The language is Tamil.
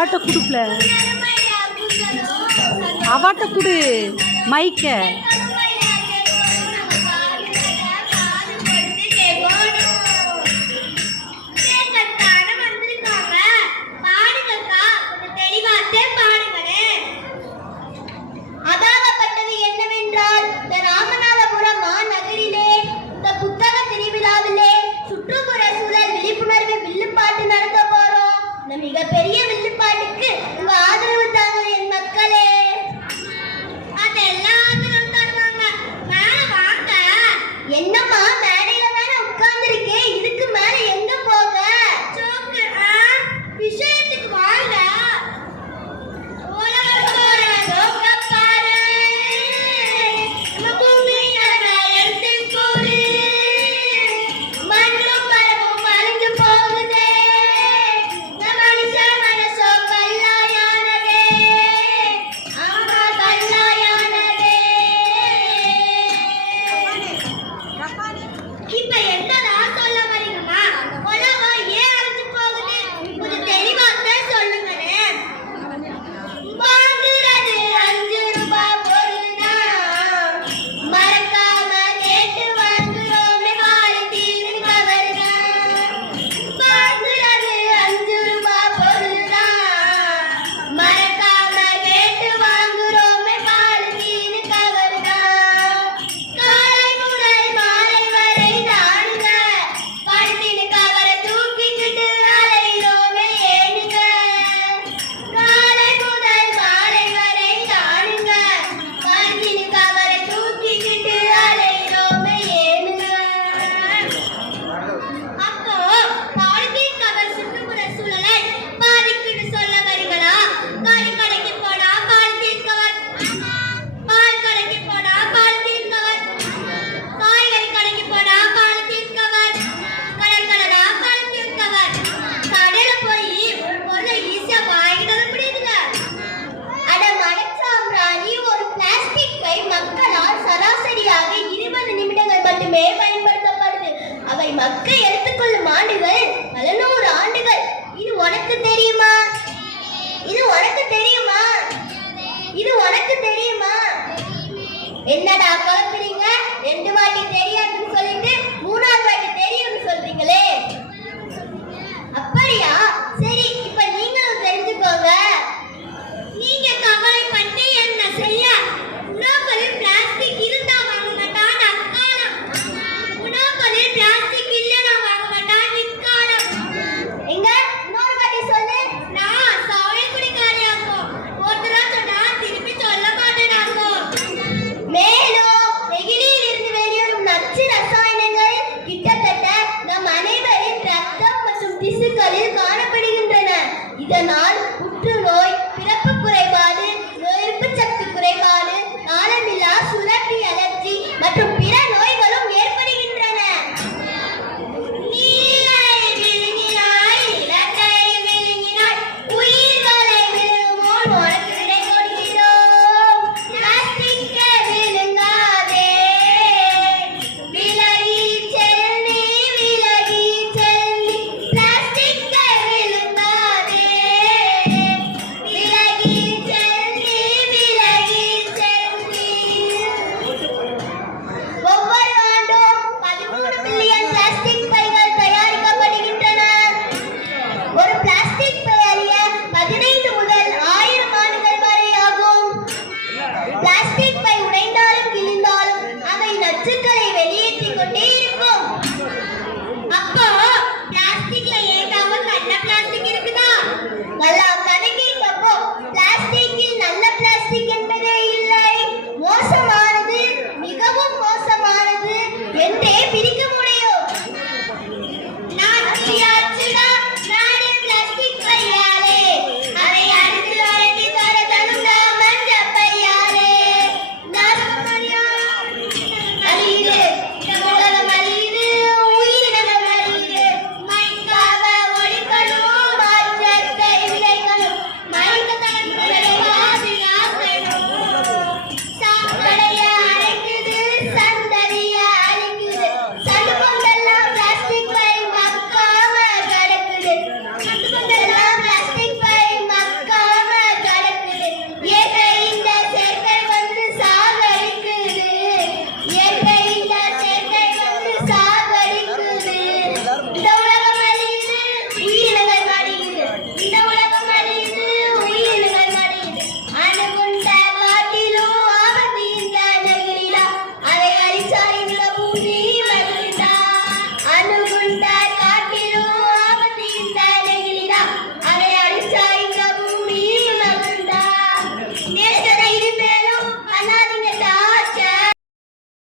அவாட்ட குடுப்பல அவாட்ட குடு மைக்க மிகப்பெரிய வில்லுப்பாட்டுக்கு உங்க ஆதரவு தாங்க என் மக்களே. அதெல்லாம் ஆதரவு தருவாங்க. மேல வாங்க. என்னம்மா மேடையில தானே உட்கார்ந்துருக்கேன், இதுக்கு மேல எங்க போக? சோக்கு விஷயத்துக்கு வாங்க. மக்கள் எடுத்துக்கொள்ளும் ஆண்டுகள் 700 ஆண்டுகள். இது உனக்கு தெரியுமா? இது உனக்கு தெரியுமா? இது உனக்கு தெரியுமா? என்னடா குழப்பறீங்க? 2 வாட்டி தெரியாதுன்னு சொல்லிட்டு 3ஆவது வாட்டி தெரியும்னு சொல்றீங்களே. அப்படியா? சரி, இப்ப நீங்களும் தெரிஞ்சுக்கோங்க. நீங்க கவலைப்பட்டு என்ன செய்ய? உணவுகளில் பிளாஸ்டிக் இருந்தா வாங்க மாட்டான் அக்காலம். உணவுகளில் பிளாஸ்டிக் இல்லைன்னா வாங்க மாட்டான் இக்காலம். எங்க இன்னொரு வாட்டி சொல்லு. நான் சாவைக்குடி காரியாக்கும். ஒருத்தரா சொன்னா திருப்பி சொல்ல மாட்டேனாக்கும். மேலும் நெகிழியில் இருந்து வெளியேறும் நச்சு ரசாயனங்கள் கிட்டத்தட்ட நம் அனைவரின் ரத்தம் மற்றும் திசுக்களில் காணப்படுகின்றன. இதனால்